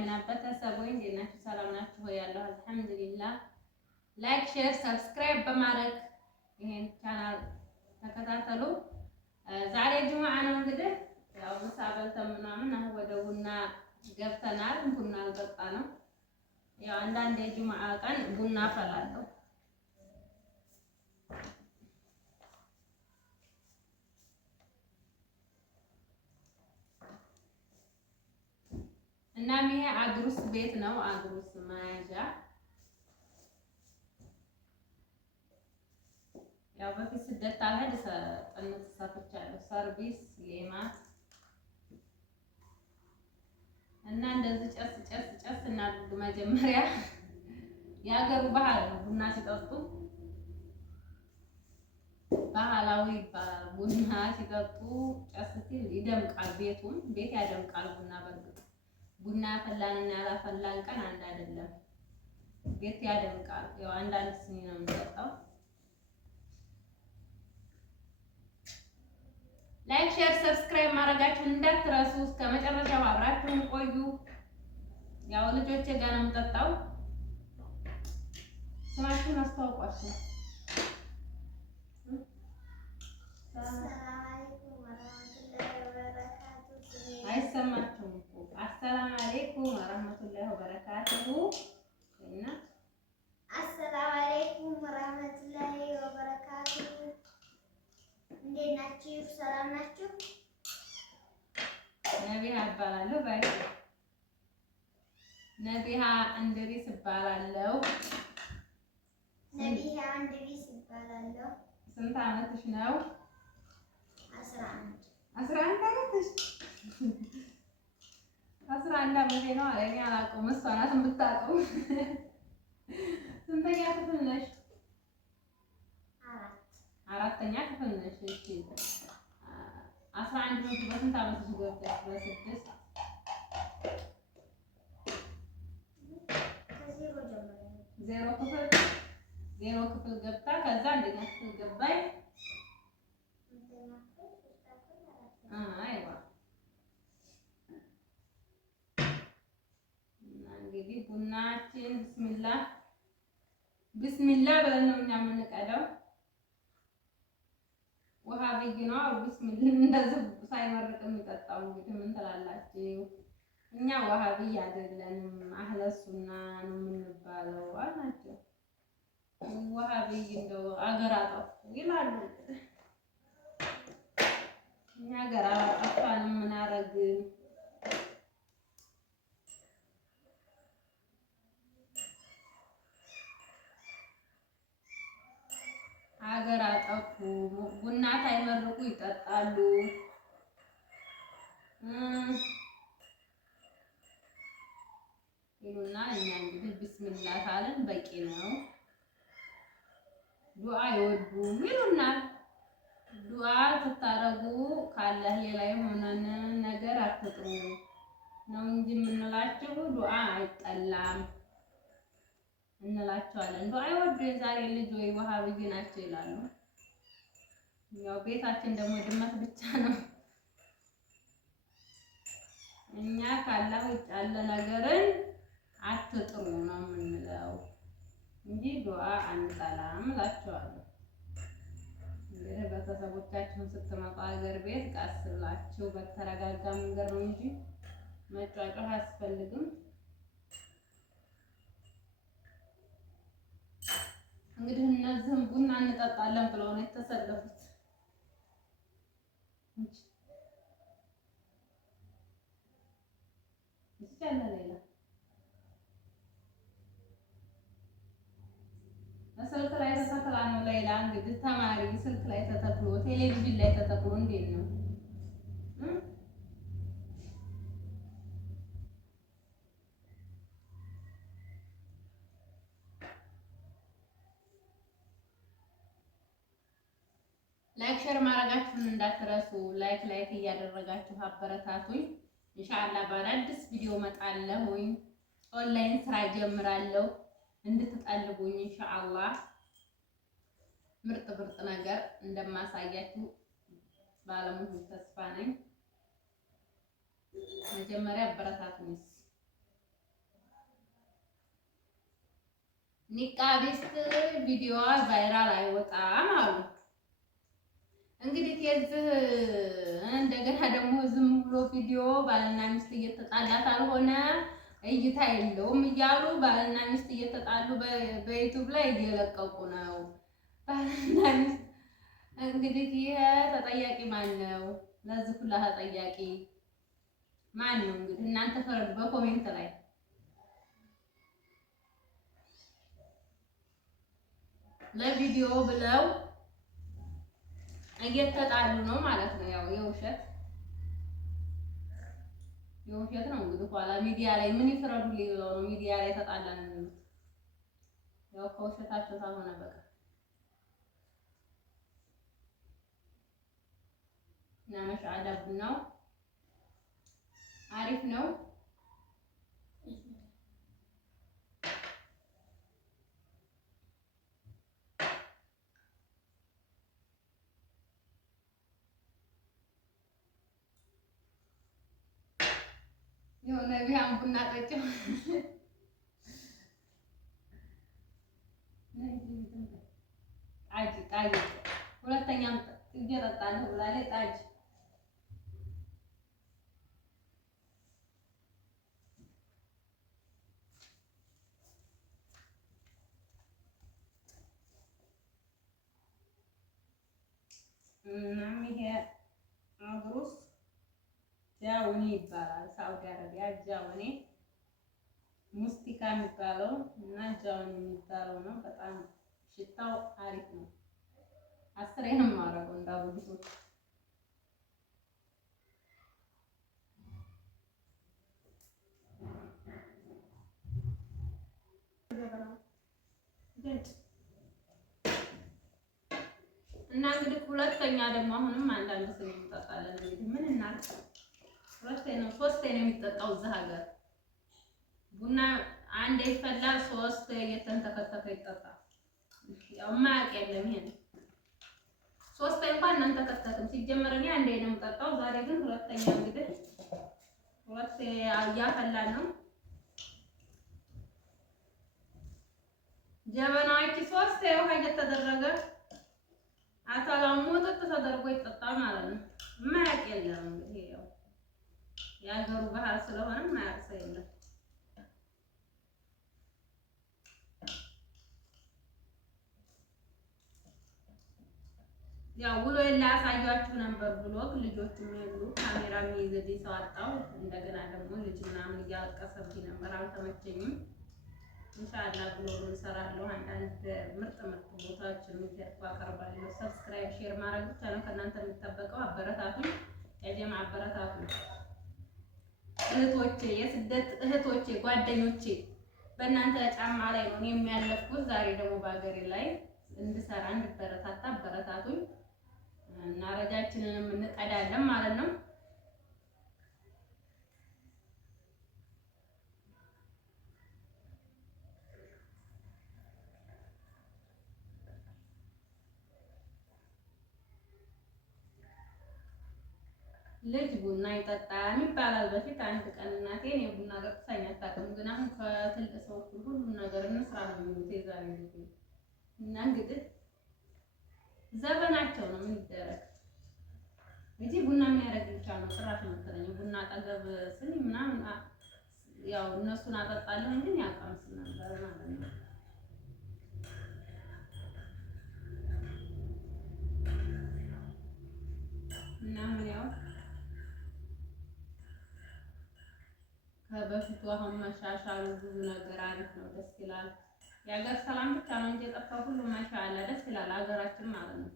የአሚና ቤተሰቦች እንዴት ናችሁ? ሰላም ናችሁ ወይ? ያለው አልሐምዱሊላህ። ላይክ፣ ሼር፣ ሰብስክራይብ በማድረግ ይሄን ቻናል ተከታተሉ። ዛሬ ጁምዓ ነው እንግዲህ ያው ምሳ በልተን ምናምን አሁን ወደ ቡና ገብተናል። ቡና ልጠጣ ነው። ያው አንዳንድ የጁምዓ ቀን ቡና አፈላለሁ። እናም ይሄ አግሩስ ቤት ነው። አግሩስ መያዣ ያው በፊት ስደት አልሄድ ጥንት ሰፍቻለሁ። ሰርቪስ ሌማት እና እንደዚህ ጨስ እናድርግ። መጀመሪያ የሀገሩ ባህል ነው። ቡና ሲጠጡ ባህላዊ ይባላል። ቡና ሲጠጡ ጨስ ሲል ይደምቃል። ቤት ያደምቃል። ቡና በርግጥ ቡና ያፈላንና ያላፈላን ቀን አንድ አይደለም። ቤት ያደምቃል። ያው አንዳንድ ስኒ ነው የምንጠጣው። ላይክ፣ ሼር፣ ሰብስክራይብ ማድረጋችሁን እንዳትረሱ። እስከ መጨረሻው አብራችሁን ቆዩ። ያው ልጆቼ ጋር ነው የምጠጣው። ስማችሁን አስተዋውቋችሁ። አይሰማችሁም እኮ። አሰላሙ አለይኩም ወራህመቱላሂ ወበረካቱሁ። እና አሰላሙ አለይኩም ወራህመቱላሂ ወበረካቱሁ። እንዴት ናችሁ? ሰላም ናችሁ? ነቢሃ እባላለሁ። ባይ ነቢሃ እንድሪስ እባላለሁ። ነቢሃ እንድሪስ እባላለሁ። ስንት ዓመትሽ ነው? 11 ዓመትሽ? 11 ዓመቴ ነው አለ። እኔ አላውቀውም፣ እሷ ናት የምታውቀው። ስንተኛ ክፍል ነሽ? አራተኛ ክፍል ነሽ። እሺ 11 ነው። በስንት ዓመትሽ ገብተሽ? በ6 ዜሮ ክፍል ገብታ ከዛ አንደኛ ክፍል ገባይ። አይዋ እና እንግዲህ ቡናችን ቢስሚላህ ብለን ነው እኛ የምንቀዳው። ውሃ ብይ ነው ቢስሚላህ እንደዚህ ሳይመርቅ የሚጠጣው። እንግዲህ ምን ትላላችሁ? እኛ ውሃ ብይ አይደለንም፣ አህለ ሱና ነው የምንባለው አላቸው። ውሃ ብይ እንደው አገር አጠፉ ይላሉ። እኛ አገር አጠፋንም ምን አደረግን? አገር አጠፉ። ቡና ሳይመርቁ ይጠጣሉ። ይሉና እኛ እንግዲህ ቢስሚላህ ካልን በቂ ነው። ዱዓ ይወዱም ይሉናል። ዱዓ ስታረጉ ካላህ ሌላ የሆነን ነገር አትጥሩ ነው እንጂ የምንላችሁ ዱዓ አይጠላም እንላቸዋለን። ዱዓ ይወዱ የዛሬ ልጅ ወይ ወሃብይ ናቸው ይላሉ። ያው ቤታችን ደግሞ ድመት ብቻ ነው። እኛ ካላህ ውጭ ያለ ነገርን አትጥሩ ነው የምንለው እንጂ ዱዓ አንጠላም እላቸዋለሁ። እንግዲህ ቤተሰቦቻችሁን ስትመጡ ሀገር ቤት ቀስ ብላችሁ በተረጋጋ መንገድ ነው እንጂ መጫጫህ አያስፈልግም። እንግዲህ እነዚህም ቡና እንጠጣለን ብለው ነው የተሰለፉት። ይቻላል ሌላ ስልክ ላይ ተተክላ ነው ሌላ እንግዲህ ተማሪ ስልክ ላይ ተተክሎ ቴሌቪዥን ላይ ተተክሎ እንዴት ነው? ላይክ ሼር ማድረጋችሁን እንዳትረሱ። ላይክ እያደረጋችሁ አበረታቱኝ። ኢንሻአላህ በአዲስ ቪዲዮ እመጣለሁ ወይም ኦንላይን ስራ ጀምራለሁ እንድትጠልቡኝ ኢንሻአላህ ምርጥ ነገር እንደማሳያችሁ ባለሙሉ ተስፋ ነኝ። መጀመሪያ አበረታቱኝ። ኒቃቢስት ቪዲዮዋ ቫይራል አይወጣም አሉ። እንግዲህ የዚህ እንደገና ደግሞ ዝም ብሎ ቪዲዮ ባልና ሚስት እየተጣላት አልሆነ እይታ የለውም እያሉ ባልና ሚስት እየተጣሉ በዩቲዩብ ላይ እየለቀቁ ነው። ባልና ሚስት እንግዲህ ይሄ ተጠያቂ ማን ነው? ለዚህ ሁላ ተጠያቂ ማን ነው? እንግዲህ እናንተ ፈረዱ በኮሜንት ላይ። ለቪዲዮ ብለው እየተጣሉ ነው ማለት ነው። ያው የውሸት ነው እንግዲህ ኋላ ሚዲያ ላይ ምን ይፍረዱ ሊለው ነው። ሚዲያ ላይ ተጣላን የሚሉት ያው ከውሸታቸው ታሆነ በቃ እና ማሻአላ ቡናው አሪፍ ነው። የሆነ ቢያም ቡና ጠጪው ጣጅ ሁለተኛም እየጠጣለሁ ብላለች። ጣጅ ይሄ አብሩስ ጃውኒ ይባላል። ሳውዲ አረቢያ ጃውኒ ሙስቲካ የሚባለው እና ጃውኒ የሚባለው ነው። በጣም ሽታው አሪፍ ነው። አስሬንም ማረገው እንዳብዙ እና እንግዲህ ሁለተኛ ደግሞ አሁንም አንዳንድ ሰው እንጠጣለን። እንግዲህ ምን እናድርግ? ሶስቴ ነው የሚጠጣው እዚህ ሀገር ቡና አንዴ ይፈላል፣ ሶስት እየተንተከተከ ይጠጣል። ያው ማያውቅ የለም ይሄን ሶስቴ እንኳን እናንተከተክም። ሲጀመር እኔ አንዴ ነው የምጠጣው። ዛሬ ግን ሁለተኛ እንግዲህ ሁለቴ እያፈላን ነው። ጀበናዎች ሶስቴ ውሃ እየተደረገ አታላው ሞጥጥ ተደርጎ ይጠጣል ማለት ነው። ማያውቅ የለም እንግዲህ ያው የሀገሩ ባህል ስለሆነ ማያውቅ ሰው የለም። ያው ውሎ ላሳያችሁ ነበር ብሎግ ልጆቹም ያሉ ካሜራ የሚይዝልኝ ሰው አጣሁ። እንደገና ደግሞ ልጅ ምናምን እያለቀሰብኝ ነበር፣ አልተመቸኝም። ኢንሻአላህ ብሎግ እንሰራለሁ። አንዳንድ ምርጥ ቦታዎችን እየሄድኩ አቀርባለሁ። ሰብስክራይብ ሼር ማድረግ ብቻ ነው ከእናንተ የሚጠበቀው። አበረታቱኝ የጀማ አበረታቱኝ እህቶቼ፣ የስደት እህቶቼ፣ ጓደኞቼ በእናንተ ጫማ ላይ ነው የሚያለፍኩት። ዛሬ ደግሞ በሀገሬ ላይ እንድሰራ እንድበረታታ አበረታቱኝ እና ረጃችንንም እንቀዳለን ማለት ነው። ልጅ ቡና ይጠጣል ይባላል። በፊት አንድ ቀን እናቴ እኔ ቡና ጠጥታኝ አታውቅም፣ ግን አሁን ከትልቅ ሰው ሁሉም ነገር እንስራ ነው የሚሉት የዛሬ ልጅ እና እንግዲህ ዘበናቸው ነው። ምን ይደረግ እንጂ ቡና የሚያደርግ ብቻ ነው ጭራሽ መሰለኝ። ቡና አጠገብ ስኒ ምናምን ያው እነሱን አጠጣለሁ እንጂ ያቀምስ ነበር ማለት ነው። እና ምን ያው ከበፊቱ አሁን መሻሻሉ ብዙ ነገር አሪፍ ነው፣ ደስ ይላል። የሀገር ሰላም ብቻ ነው እንጂ የጠፋው ሁሉ ማሻአላ ደስ ይላል ሀገራችን ማለት ነው።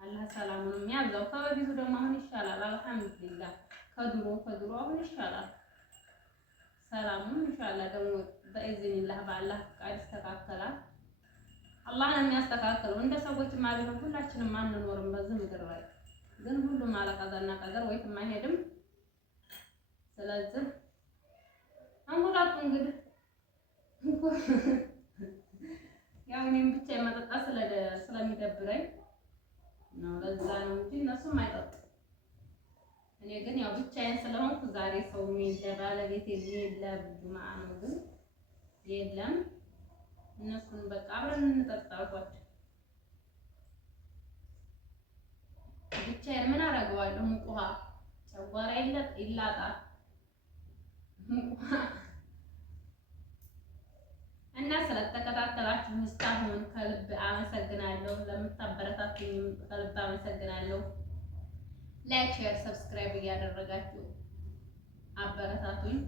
አላህ ሰላሙንም ያብዛው። ከበፊቱ ደግሞ አሁን ይሻላል አልሐምዱሊላህ። ከድሮ አሁን ይሻላል ሰላሙም ኢንሻአላህ። ደግሞ በኢዝኒላህ በአላህ ፍቃድ ይስተካከላል። አላህ ነው የሚያስተካክለው። እንደ ሰዎች ማለት ነው ሁላችንም አንኖርም በዚህ ምድር ላይ፣ ግን ሁሉም አለቀዘና ቀዘር ወይ የማይሄድም። ስለዚህ አሙላቱ እንግዲህ ያው እኔም ብቻ የመጠጣት ስለሚደብረኝ ነው፣ ለዛ ነው እንጂ እነሱም አይጠጡም። እኔ ግን ያው ብቻዬን ስለሆንኩ ዛሬ ሰው የለ ባለቤት የለ ጁማአ ነው ግን የለም እነሱን በቃ አብረን እንጠጣ አልኳቸው። ብቻዬን ምን አደርገዋለሁ? ሙቅ ውሃ ጨጓራ ይላጣል። እና ስለተከታተላችሁ እስካሁን ከልብ አመሰግናለሁ። ለምታበረታቱኝም ከልብ አመሰግናለሁ። ላይክ፣ ሼር፣ ሰብስክራይብ እያደረጋችሁ አበረታቱኝ።